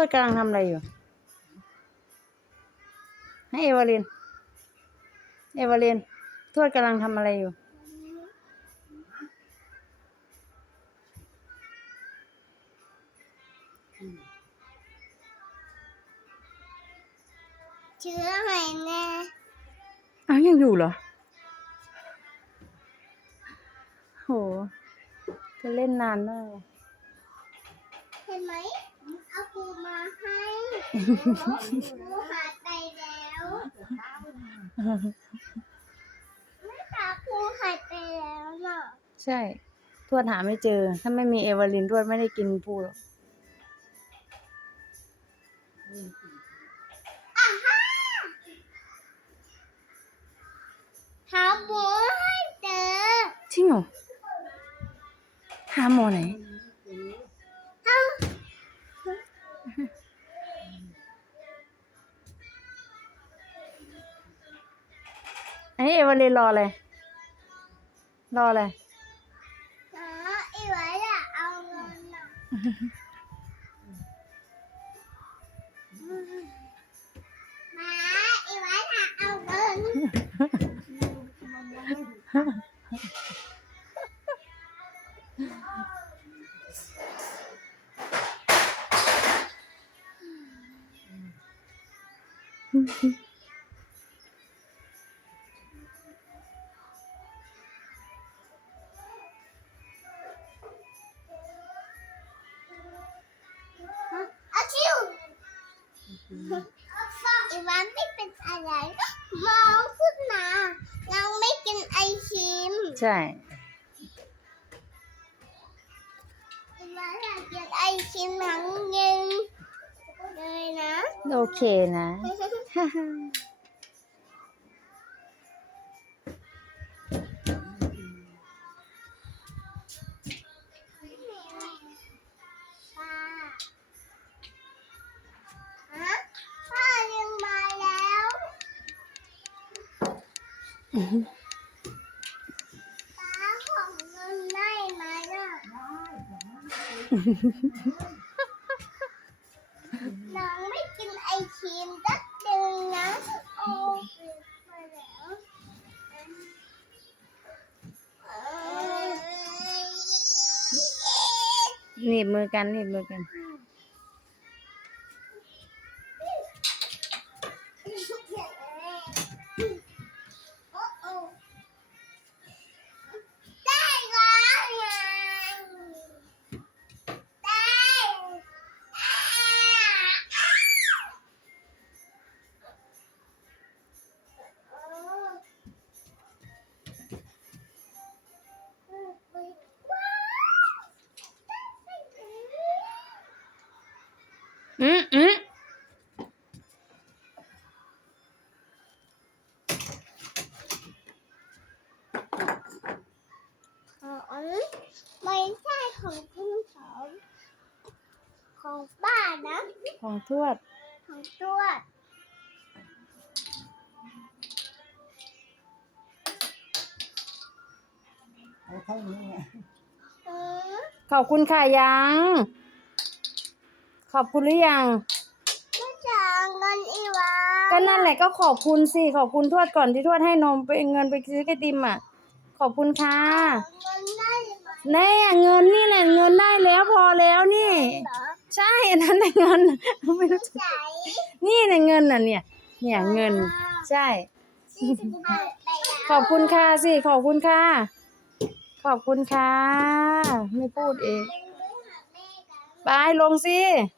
วดกำลังทำอะไรอยู่ ให้เอวาลิน เอวาลิน ทวดกำลังทำอะไรอยู่ เชื้อหอยแน่อ้าวยังอยู่เหรอ โหจะเล่นนานมากเลยเห็นไหม เอาปูมาให้ปูหายไปแล้วแม่ตาปูหายไปแล้วเน่ะใช่ ทวดหาไม่เจอ ถ้าไม่มีเอเวาลินทวดไม่ได้กินพูหรอกหาปูให้เจอจริงเหรอหาหมอไหน อันนี้เอวาลินรออะไร รออะไรหาอีไว้อะเอาเงินน่ะมาอีไว้อะเอาเงินอา อีวันไม่เป็นอะไรมองขึ้นมายังไม่กินไอชิมใช่อีวันอยากกินไอชิมทั้งเย็นเลยนะ โอเคนะ นได้ไหมอะน้องไม่กินไอครีมสักดึงนะโอ้ไปแล้วเอ้ยหนีบมือกันหนีบมือกัน ของป้านะ ของทวด ของตัวเอาเท่านี้ไงเออขอบคุณค่ะยัง ขอบคุณหรือยัง ไม่จ่ายเงินอีวาก็นั่นแหละก็ขอบคุณสิ ขอบคุณทวดก่อนที่ทวดให้นมไปเงินไปซื้อไอติมอะ ขอบคุณค่ะเงินได้ไหมแน่เงินนี่แหละเงินได้แล้วพอแล้วนี่ เหรอ ใช่อันนั้นน่ะเงินไม่รู้จะจ่ายนี่น่ะเงินน่ะเนี่ย เนี่ยเงิน ใช่สี่สิบบาทไปแล้วขอบคุณค่ะสิ ขอบคุณค่ะ ขอบคุณค่ะ ไม่พูดเอง ไปหาแม่กันไปลงสิไ